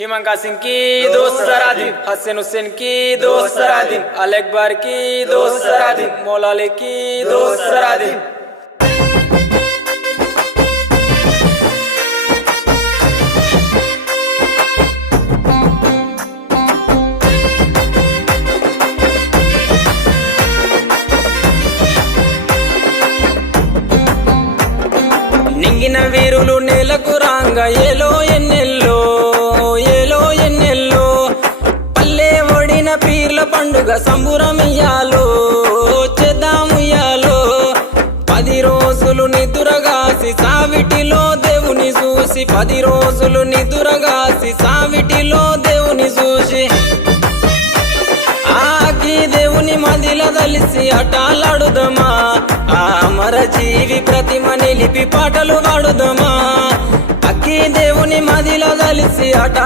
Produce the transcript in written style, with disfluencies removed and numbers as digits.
हिमंका सिंह की दोस्त सरादिन, हसन हुसैन की दोस्त सरादिन, अल अकबर की दोस्त सरादिन, मौला अली की दोस्त सरादिन। నింగిన వీరులు నేలకు రాంగ ఏలో ఎన్నెల్లో ఏలో ఎన్నెల్లో పల్లె ఒడిన పీర్ల పండుగ సంబురమియాలో చేద్దాముయ్యాలో 10 రోజులు నిదురగాసి సావిటిలో దేవుని చూసి 10 రోజులు నిదురగాసి సావిటిలో దేవుని చూసి ఆకి దేవుని మదిల దలిసి అటాలాడుదమా ఆ అమర జీవి ప్రతిమ నిలిపి పాటలు పాడుదమా అక్కి దేవుని మదిల దలిసి అట